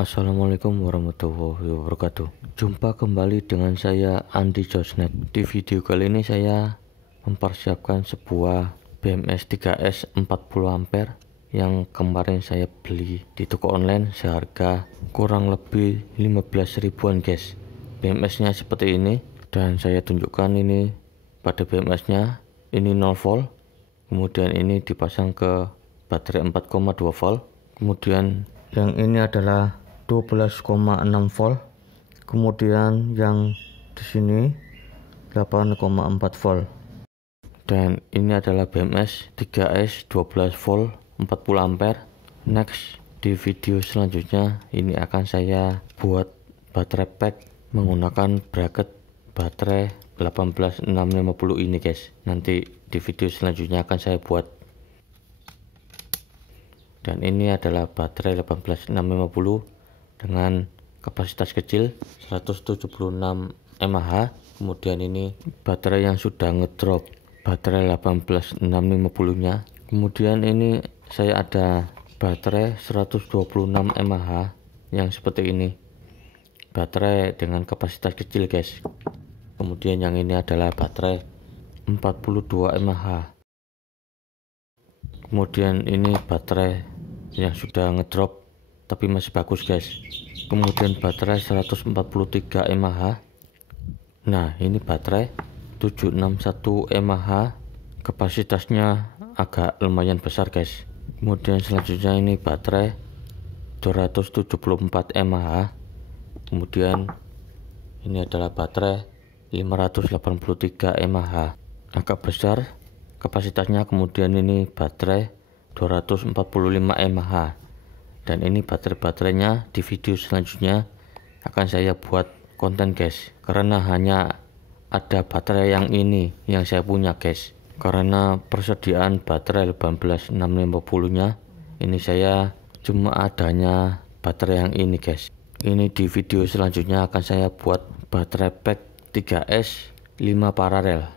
Assalamualaikum warahmatullahi wabarakatuh. Jumpa kembali dengan saya Andi Josnet. Di video kali ini saya mempersiapkan sebuah BMS 3S 40 ampere yang kemarin saya beli di toko online seharga kurang lebih 15 ribuan guys. BMS nya seperti ini, dan saya tunjukkan ini pada BMS nya ini 0 volt, kemudian ini dipasang ke baterai 4,2 volt, kemudian yang ini adalah 12,6 volt, kemudian yang di sini 8,4 volt, dan ini adalah BMS 3S 12 volt 40 ampere. Next, di video selanjutnya ini akan saya buat baterai pack menggunakan bracket baterai 18650 ini guys. Nanti di video selanjutnya akan saya buat. Dan ini adalah baterai 18650 dengan kapasitas kecil 176 mAh. Kemudian ini baterai yang sudah ngedrop baterai 18650 nya. Kemudian ini saya ada baterai 126 mAh yang seperti ini, baterai dengan kapasitas kecil guys. Kemudian yang ini adalah baterai 42 mAh. Kemudian ini baterai yang sudah ngedrop tapi masih bagus guys. Kemudian baterai 143 mAh. Nah, ini baterai 761 mAh, kapasitasnya agak lumayan besar guys. Kemudian selanjutnya ini baterai 274 mAh. Kemudian ini adalah baterai 583 mAh, agak besar kapasitasnya. Kemudian ini baterai 245 mAh, dan ini baterainya di video selanjutnya akan saya buat konten guys, karena hanya ada baterai yang ini yang saya punya guys. Karena persediaan baterai 18650 nya ini saya cuma adanya baterai yang ini guys. Ini di video selanjutnya akan saya buat baterai pack 3S 5 paralel.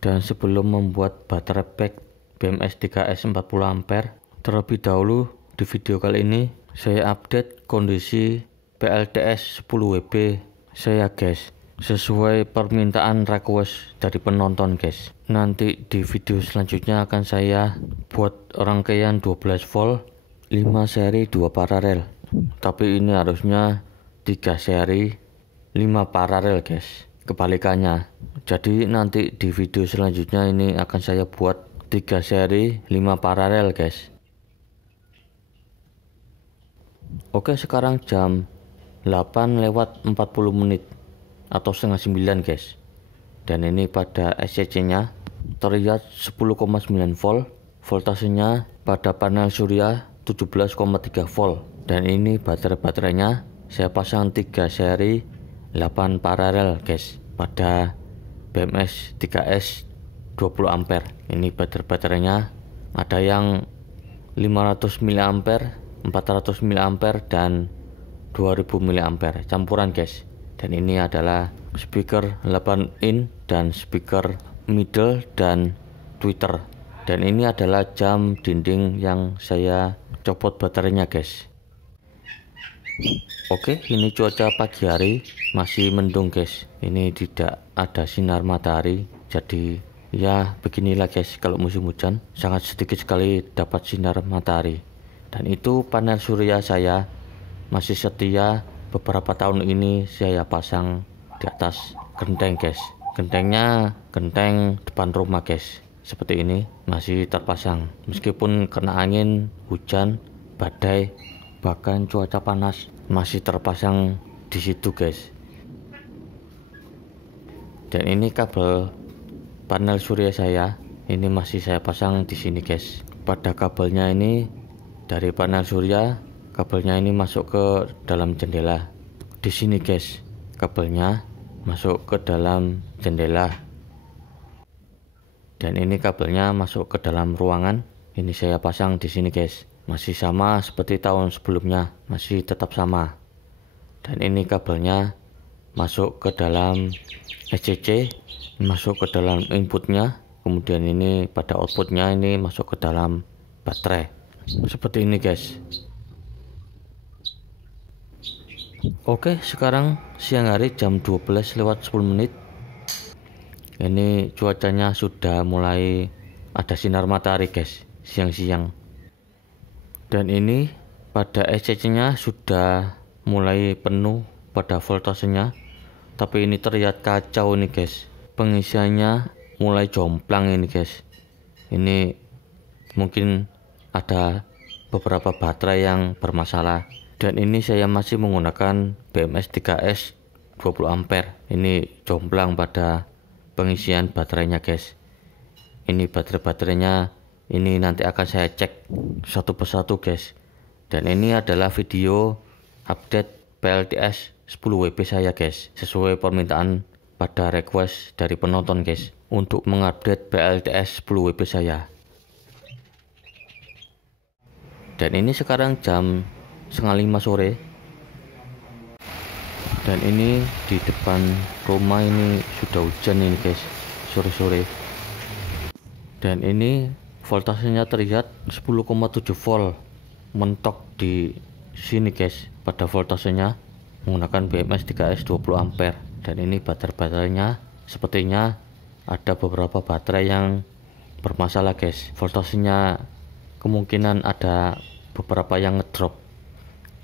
Dan sebelum membuat baterai pack BMS 3S 40 ampere, terlebih dahulu di video kali ini saya update kondisi PLTS 10WB saya guys, sesuai permintaan request dari penonton guys. Nanti di video selanjutnya akan saya buat rangkaian 12 volt 5 seri 2 paralel, tapi ini harusnya 3 seri 5 paralel guys, kebalikannya. Jadi nanti di video selanjutnya ini akan saya buat 3 seri 5 paralel guys. Oke, sekarang jam 8:40 atau setengah 9 guys. Dan ini pada SCC nya terlihat 10,9 volt, voltasenya pada panel surya 17,3 volt. Dan ini baterainya saya pasang 3 seri 8 paralel guys pada BMS 3S 20 ampere. Ini baterainya ada yang 500 mAh, 400 mAh, dan 2000 mAh campuran guys. Dan ini adalah speaker 8 in dan speaker middle dan tweeter. Dan ini adalah jam dinding yang saya copot baterainya guys. Oke, ini cuaca pagi hari, masih mendung guys. Ini tidak ada sinar matahari, jadi ya beginilah guys. Kalau musim hujan sangat sedikit sekali dapat sinar matahari. Dan itu panel surya saya masih setia beberapa tahun ini saya pasang di atas genteng guys. Gentengnya genteng depan rumah guys, seperti ini masih terpasang meskipun kena angin, hujan, badai, bahkan cuaca panas masih terpasang di situ guys. Dan ini kabel panel surya saya ini masih saya pasang di sini guys. Pada kabelnya ini dari panel surya, kabelnya ini masuk ke dalam jendela. Di sini guys, kabelnya masuk ke dalam jendela. Dan ini kabelnya masuk ke dalam ruangan. Ini saya pasang di sini guys. Masih sama seperti tahun sebelumnya, masih tetap sama. Dan ini kabelnya masuk ke dalam SCC, masuk ke dalam inputnya. Kemudian ini pada outputnya ini masuk ke dalam baterai. Seperti ini guys. Oke, sekarang siang hari jam 12:10. Ini cuacanya sudah mulai ada sinar matahari guys, siang-siang. Dan ini pada ECC-nya sudah mulai penuh pada voltasenya, tapi ini terlihat kacau nih guys. Pengisiannya mulai jomplang ini guys. Ini mungkin ada beberapa baterai yang bermasalah. Dan ini saya masih menggunakan BMS 3S 20 ampere. Ini jomplang pada pengisian baterainya guys. Ini baterai-baterainya ini nanti akan saya cek satu persatu guys. Dan ini adalah video update PLTS 10 WP saya guys, sesuai permintaan pada request dari penonton guys, untuk mengupdate PLTS 10 WP saya. Dan ini sekarang jam 4:30 sore. Dan ini di depan rumah ini sudah hujan ini guys, sore-sore. Dan ini voltasenya terlihat 10,7 volt mentok di sini guys pada voltasenya menggunakan BMS 3S 20 ampere. Dan ini baterainya sepertinya ada beberapa baterai yang bermasalah guys. Voltasenya kemungkinan ada beberapa yang ngedrop.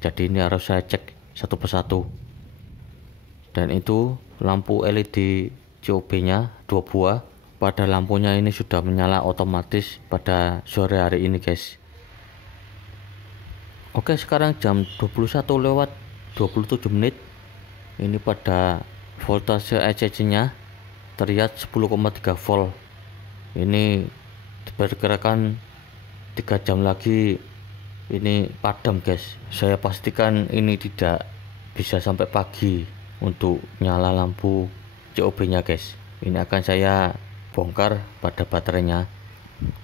Jadi ini harus saya cek satu persatu. Dan itu lampu LED COB nya 2 buah. Pada lampunya ini sudah menyala otomatis pada sore hari ini guys. Oke, sekarang jam 21:27. Ini pada voltase ECC nya terlihat 10,3 volt. Ini diperkirakan 3 jam lagi ini padam guys. Saya pastikan ini tidak bisa sampai pagi untuk nyala lampu COB nya guys. Ini akan saya bongkar pada baterainya,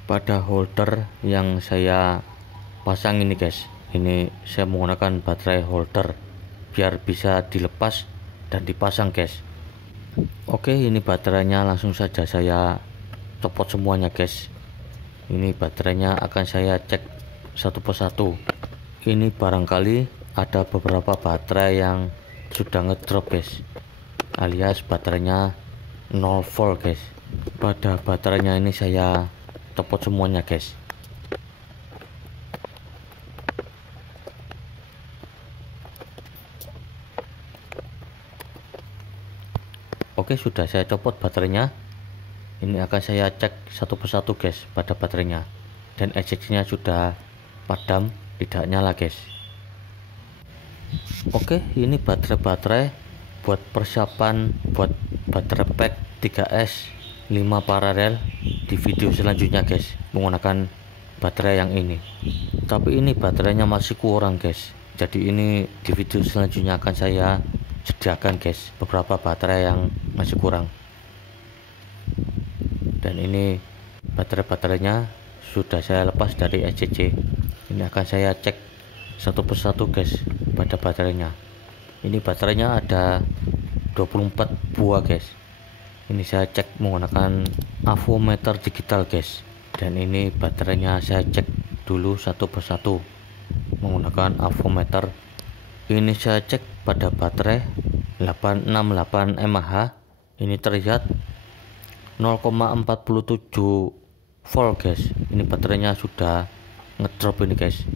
pada holder yang saya pasang ini guys. Ini saya menggunakan baterai holder biar bisa dilepas dan dipasang guys. Oke, ini baterainya langsung saja saya copot semuanya guys. Ini baterainya akan saya cek satu persatu. Ini barangkali ada beberapa baterai yang sudah ngedrop guys, alias baterainya 0 volt guys. Pada baterainya ini saya copot semuanya guys. Oke, sudah saya copot baterainya. Ini akan saya cek satu persatu guys pada baterainya. Dan ECC nya sudah padam, tidak nyala guys. Oke, ini baterai-baterai buat persiapan buat baterai pack 3S 5 paralel di video selanjutnya guys, menggunakan baterai yang ini. Tapi ini baterainya masih kurang guys, jadi ini di video selanjutnya akan saya sediakan guys beberapa baterai yang masih kurang. Dan ini baterai-baterainya sudah saya lepas dari ECC. Ini akan saya cek satu persatu guys pada baterainya. Ini baterainya ada 24 buah guys. Ini saya cek menggunakan avometer digital guys. Dan ini baterainya saya cek dulu satu persatu menggunakan avometer. Ini saya cek pada baterai 868 mAh. Ini terlihat 0,47 volt guys. Ini baterainya sudah ngedrop ini guys.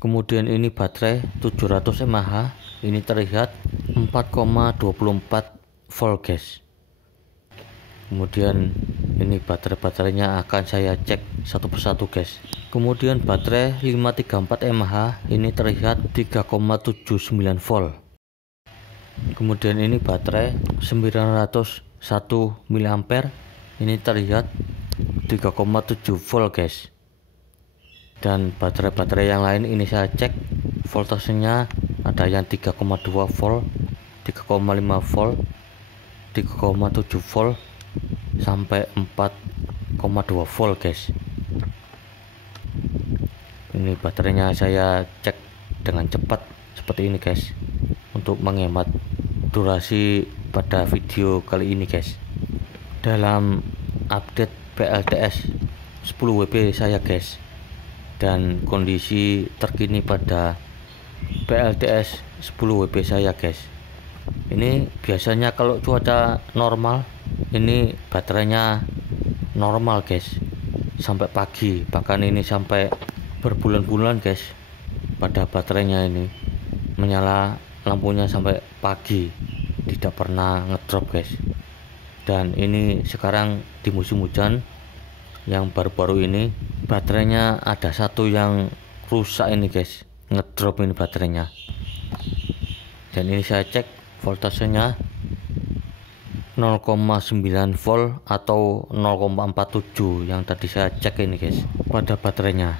Kemudian ini baterai 700 mAh. Ini terlihat 4,24 volt guys. Kemudian ini baterai-baterainya akan saya cek satu persatu guys. Kemudian baterai 534 mAh ini terlihat 3,79 volt. Kemudian ini baterai 901 mAh ini terlihat 3,7 volt guys. Dan baterai-baterai yang lain ini saya cek voltasenya ada yang 3,2 volt, 3,5 volt, 3,7 volt sampai 4,2 volt guys. Ini baterainya saya cek dengan cepat seperti ini guys, untuk menghemat durasi pada video kali ini guys, dalam update PLTS 10 WP saya guys. Dan kondisi terkini pada PLTS 10 WP saya guys. Ini biasanya kalau cuaca normal ini baterainya normal guys sampai pagi, bahkan ini sampai berbulan-bulan guys pada baterainya ini menyala lampunya sampai pagi, tidak pernah ngedrop guys. Dan ini sekarang di musim hujan yang baru-baru ini baterainya ada satu yang rusak ini guys, ngedrop ini baterainya. Dan ini saya cek voltasenya 0,9 volt atau 0,47 yang tadi saya cek ini guys pada baterainya.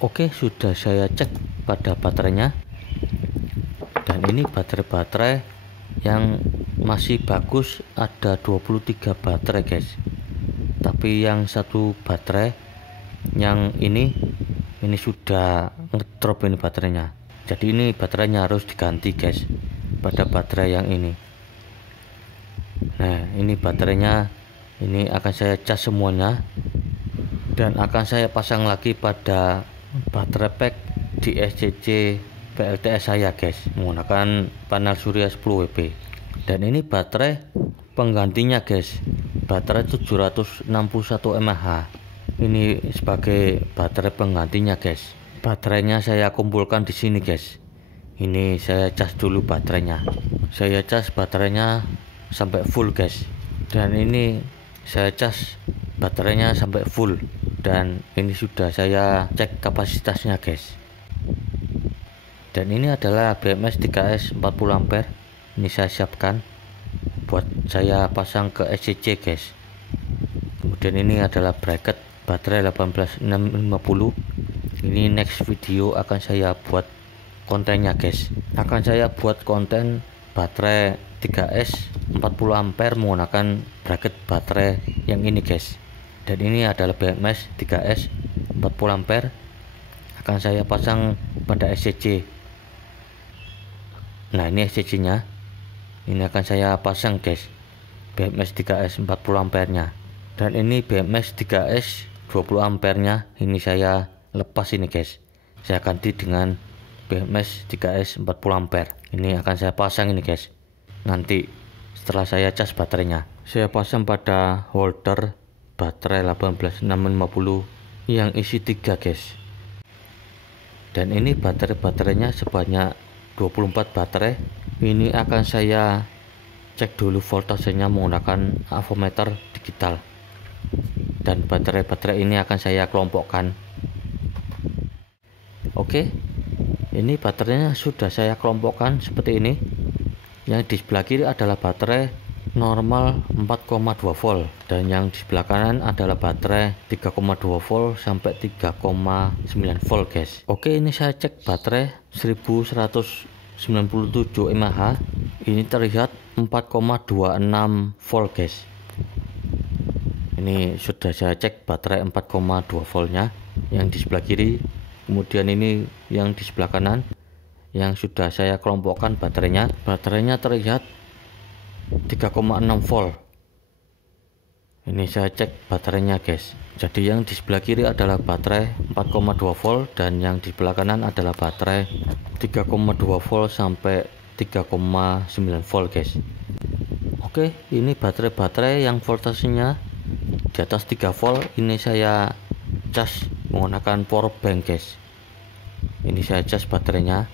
Oke, sudah saya cek pada baterainya, dan ini baterai-baterai yang masih bagus ada 23 baterai guys. Tapi yang satu baterai yang ini sudah ngedrop ini baterainya. Jadi ini baterainya harus diganti guys pada baterai yang ini. Nah, ini baterainya ini akan saya cas semuanya dan akan saya pasang lagi pada baterai pack di SCC PLTS saya guys menggunakan panel surya 10 WP. Dan ini baterai penggantinya guys, baterai 761 mAh. Ini sebagai baterai penggantinya guys. Baterainya saya kumpulkan di sini guys. Ini saya cas dulu baterainya. Saya cas baterainya sampai full guys. Dan ini saya cas baterainya sampai full. Dan ini sudah saya cek kapasitasnya guys. Dan ini adalah BMS 3S 40 ampere. Ini saya siapkan buat saya pasang ke SCC guys. Kemudian ini adalah bracket baterai 18650. Ini next video akan saya buat kontennya guys. Akan saya buat konten baterai 3S 40 ampere menggunakan bracket baterai yang ini guys. Dan ini adalah BMS 3S 40 ampere akan saya pasang pada SCC. Nah, ini SCC nya ini akan saya pasang guys, BMS 3S 40 ampere nya. Dan ini BMS 3S 20 ampere nya ini saya lepas ini guys, saya ganti dengan BMS 3S 40 ampere. Ini akan saya pasang ini guys. Nanti setelah saya cas baterainya, saya pasang pada holder baterai 18650 yang isi 3 guys. Dan ini baterainya sebanyak 24 baterai. Ini akan saya cek dulu voltasenya menggunakan avometer digital. Dan baterai-baterai ini akan saya kelompokkan. Oke, ini baterainya sudah saya kelompokkan seperti ini. Yang di sebelah kiri adalah baterai normal 4,2 volt dan yang di sebelah kanan adalah baterai 3,2 volt sampai 3,9 volt guys. Oke, ini saya cek baterai 1197 mAh. Ini terlihat 4,26 volt guys. Ini sudah saya cek baterai 4,2 voltnya yang di sebelah kiri. Kemudian ini yang di sebelah kanan yang sudah saya kelompokkan baterainya terlihat 3,6 volt. Ini saya cek baterainya guys. Jadi yang di sebelah kiri adalah baterai 4,2 volt dan yang di sebelah kanan adalah baterai 3,2 volt sampai 3,9 volt guys. Oke, ini baterai-baterai yang voltasenya di atas 3 volt ini saya cas menggunakan power bank guys. Ini saya cas baterainya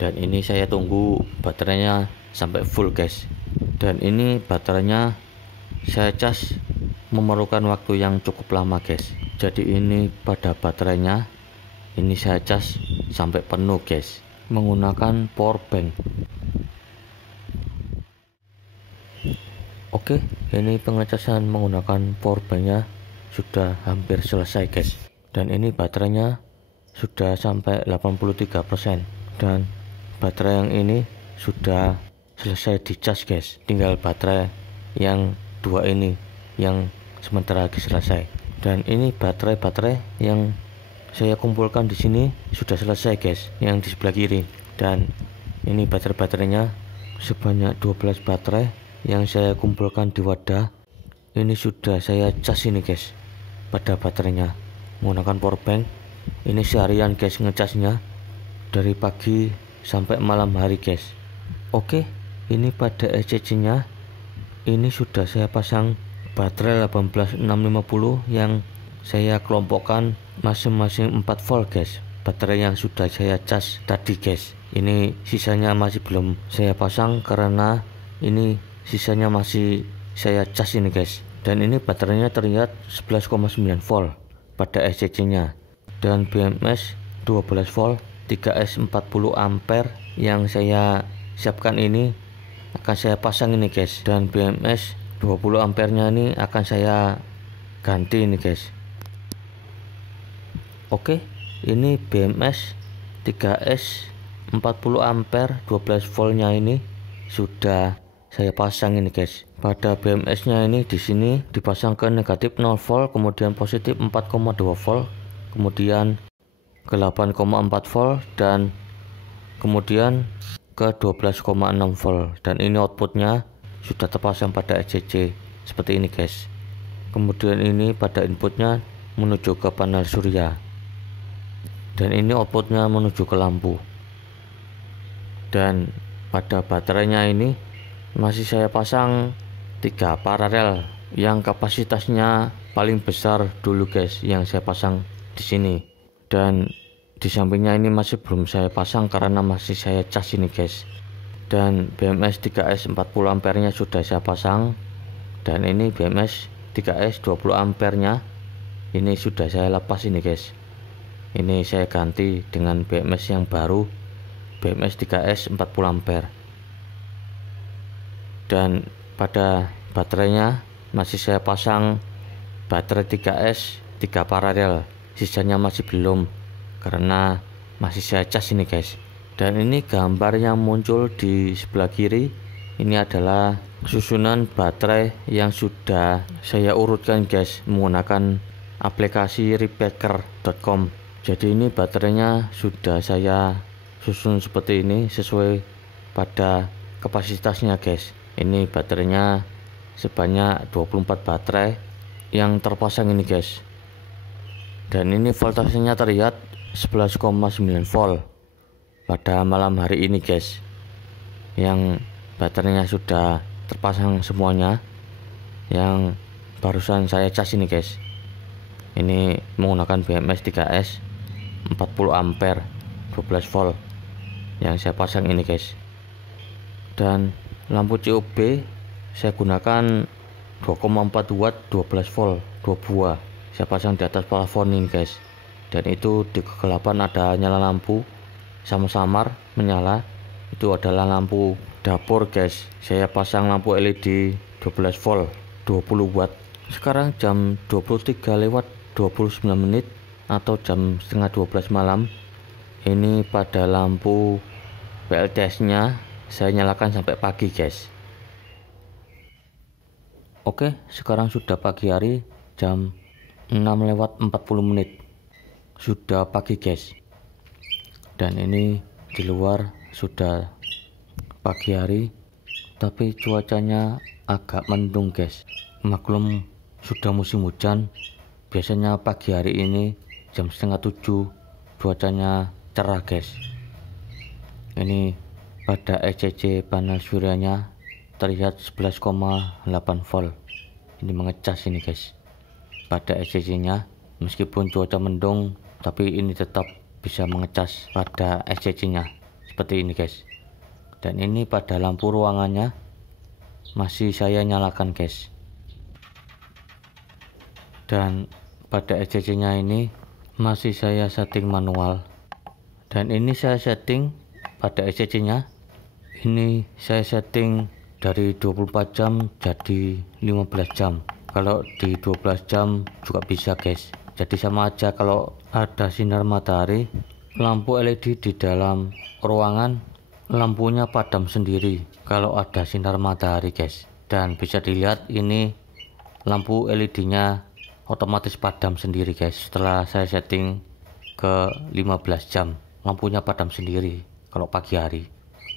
dan ini saya tunggu baterainya sampai full guys. Dan ini baterainya saya cas memerlukan waktu yang cukup lama guys. Jadi ini pada baterainya ini saya cas sampai penuh guys menggunakan power bank. Oke, ini pengecasan menggunakan power banknya sudah hampir selesai guys. Dan ini baterainya sudah sampai 83% dan baterai yang ini sudah selesai dicas guys. Tinggal baterai yang dua ini yang sementara lagi selesai. Dan ini baterai-baterai yang saya kumpulkan di sini sudah selesai guys, yang di sebelah kiri. Dan ini baterai-baterainya sebanyak 12 baterai yang saya kumpulkan di wadah. Ini sudah saya cas ini guys pada baterainya menggunakan power bank. Ini seharian guys ngecasnya, dari pagi sampai malam hari guys. Oke, ini pada ECC nya ini sudah saya pasang baterai 18650 yang saya kelompokkan masing-masing 4 volt guys. Baterai yang sudah saya cas tadi guys, ini sisanya masih belum saya pasang karena ini sisanya masih saya cas ini guys. Dan ini baterainya terlihat 11,9 volt pada ECC nya, dan BMS 12 volt 3S 40 ampere yang saya siapkan ini akan saya pasang ini guys. Dan BMS 20 ampere nya ini akan saya ganti ini guys. Oke, ini BMS 3S 40 ampere 12 voltnya ini sudah saya pasang ini guys. Pada BMS nya ini di sini dipasang ke negatif 0 volt, kemudian positif 4,2 volt, kemudian ke 8,4 volt, dan kemudian ke 12,6 volt. Dan ini outputnya sudah terpasang pada ECC seperti ini guys. Kemudian ini pada inputnya menuju ke panel surya, dan ini outputnya menuju ke lampu. Dan pada baterainya ini masih saya pasang 3 paralel yang kapasitasnya paling besar dulu guys yang saya pasang di sini. Dan di sampingnya ini masih belum saya pasang karena masih saya cas ini guys. Dan BMS 3S 40 ampere nya sudah saya pasang, dan ini BMS 3S 20 ampere nya ini sudah saya lepas ini guys. Ini saya ganti dengan BMS yang baru, BMS 3S 40 ampere. Dan pada baterainya masih saya pasang baterai 3S 3 paralel, sisanya masih belum karena masih saya cas ini guys. Dan ini gambar yang muncul di sebelah kiri ini adalah susunan baterai yang sudah saya urutkan guys menggunakan aplikasi repacker.com. Jadi ini baterainya sudah saya susun seperti ini sesuai pada kapasitasnya guys. Ini baterainya sebanyak 24 baterai yang terpasang ini guys. Dan ini voltasenya terlihat 11,9 volt pada malam hari ini guys, yang baterainya sudah terpasang semuanya, yang barusan saya cas ini guys. Ini menggunakan BMS 3S 40 ampere 12 volt yang saya pasang ini guys. Dan lampu COB saya gunakan 2,4 watt 12 volt 2 buah, saya pasang di atas plafon ini guys. Dan itu di kegelapan ada nyala lampu samar-samar menyala, itu adalah lampu dapur guys. Saya pasang lampu LED 12 volt 20 watt. Sekarang jam 23:29 atau jam setengah 12 malam. Ini pada lampu PLTS nya saya nyalakan sampai pagi guys. Oke, sekarang sudah pagi hari, jam 6:40, sudah pagi guys. Dan ini di luar sudah pagi hari, tapi cuacanya agak mendung guys. Maklum sudah musim hujan. Biasanya pagi hari ini jam setengah 7 cuacanya cerah guys. Ini pada ECC panel suryanya terlihat 11,8 volt. Ini mengecas ini guys pada ECC nya, meskipun cuaca mendung tapi ini tetap bisa mengecas pada ECC nya seperti ini guys. Dan ini pada lampu ruangannya masih saya nyalakan guys. Dan pada ECC nya ini masih saya setting manual. Dan ini saya setting pada ECC nya, ini saya setting dari 24 jam jadi 15 jam. Kalau di 12 jam juga bisa guys. Jadi sama aja, kalau ada sinar matahari, lampu LED di dalam ruangan lampunya padam sendiri kalau ada sinar matahari guys. Dan bisa dilihat ini lampu LED nya otomatis padam sendiri guys. Setelah saya setting ke 15 jam lampunya padam sendiri kalau pagi hari.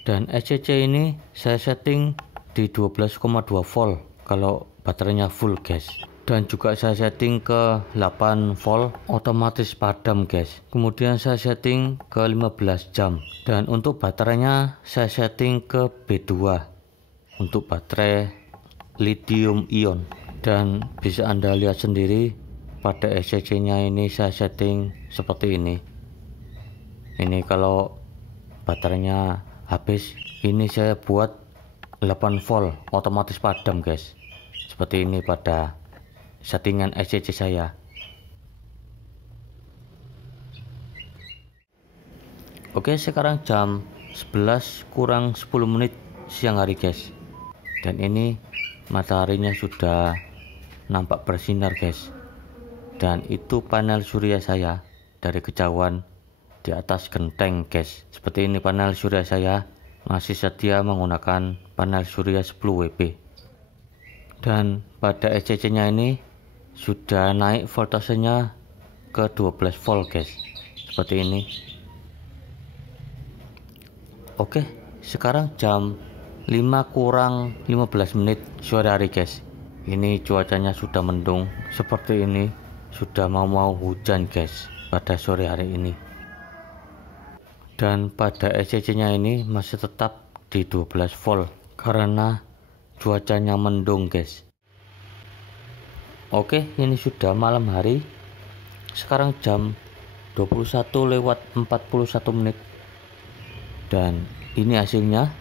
Dan ECC ini saya setting di 12,2 volt kalau baterainya full guys. dan juga saya setting ke 8 volt otomatis padam guys. Kemudian saya setting ke 15 jam, dan untuk baterainya saya setting ke B2 untuk baterai lithium ion. Dan bisa Anda lihat sendiri pada ECC nya ini saya setting seperti ini. Ini kalau baterainya habis, ini saya buat 8 volt otomatis padam guys, seperti ini pada settingan ECC saya. Oke, sekarang jam 11 kurang 10 menit siang hari guys, dan ini mataharinya sudah nampak bersinar guys, dan itu panel surya saya dari kejauhan di atas genteng guys. Seperti ini panel surya saya, masih setia menggunakan panel surya 10 WP, dan pada ECC nya ini sudah naik voltasenya ke 12 volt guys, seperti ini. Oke, sekarang jam 5 kurang 15 menit sore hari guys. Ini cuacanya sudah mendung seperti ini, sudah mau hujan guys pada sore hari ini. Dan pada ECC nya ini masih tetap di 12 volt karena cuacanya mendung guys. Oke, ini sudah malam hari. Sekarang jam 21:41 menit. Dan ini hasilnya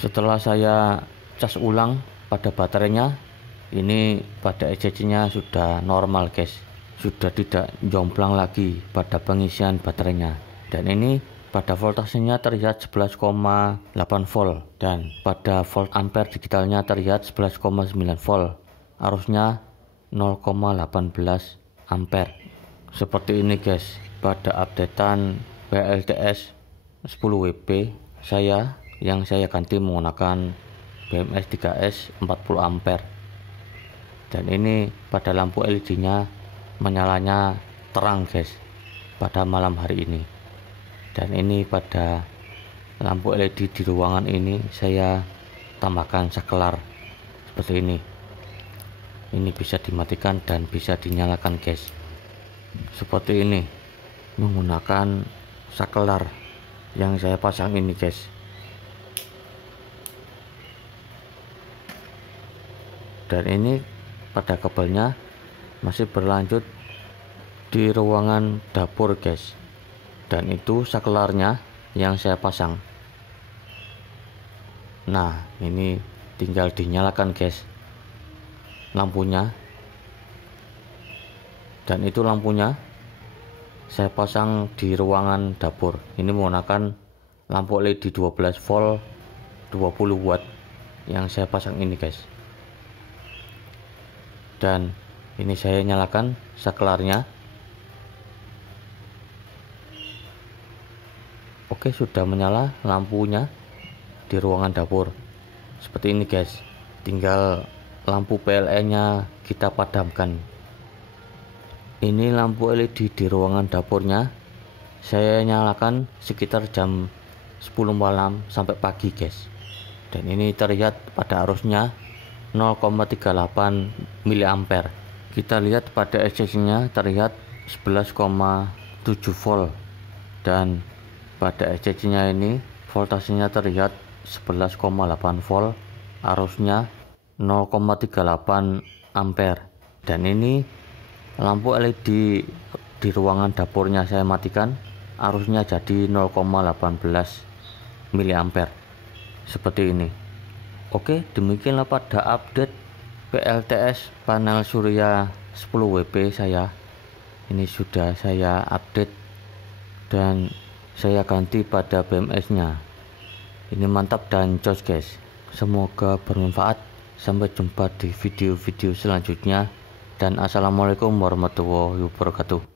setelah saya cas ulang pada baterainya. Ini pada ECC nya sudah normal guys, sudah tidak jomplang lagi pada pengisian baterainya. Dan ini pada voltasenya terlihat 11,8 volt, dan pada volt ampere digitalnya terlihat 11,9 volt. Arusnya 0,18 ampere. Seperti ini guys pada updatean PLTS 10 WP saya, yang saya ganti menggunakan BMS 3S 40 ampere. Dan ini pada lampu LED nya menyalanya terang guys pada malam hari ini. Dan ini pada lampu LED di ruangan ini saya tambahkan saklar seperti ini. Ini bisa dimatikan dan bisa dinyalakan guys, seperti ini menggunakan saklar yang saya pasang ini guys. Dan ini pada kabelnya masih berlanjut di ruangan dapur guys, dan itu saklarnya yang saya pasang. Nah, ini tinggal dinyalakan guys lampunya. Dan itu lampunya saya pasang di ruangan dapur. Ini menggunakan lampu LED 12 volt 20 watt yang saya pasang ini guys. Dan ini saya nyalakan saklarnya. Oke, sudah menyala lampunya di ruangan dapur seperti ini guys. Tinggal lampu PLN nya kita padamkan. Ini lampu LED di ruangan dapurnya saya nyalakan sekitar jam 10 malam sampai pagi guys. Dan ini terlihat pada arusnya 0,38 mA. Kita lihat pada ECC nya terlihat 11,7 volt, dan pada ECC nya ini voltasenya terlihat 11,8 volt, arusnya 0,38 ampere. Dan ini lampu LED di ruangan dapurnya saya matikan, arusnya jadi 0,18 mA seperti ini. Oke, demikianlah pada update PLTS panel surya 10 WP saya. Ini sudah saya update dan saya ganti pada BMS nya. Ini mantap dan jos guys. Semoga bermanfaat. Sampai jumpa di video-video selanjutnya, dan assalamualaikum warahmatullahi wabarakatuh.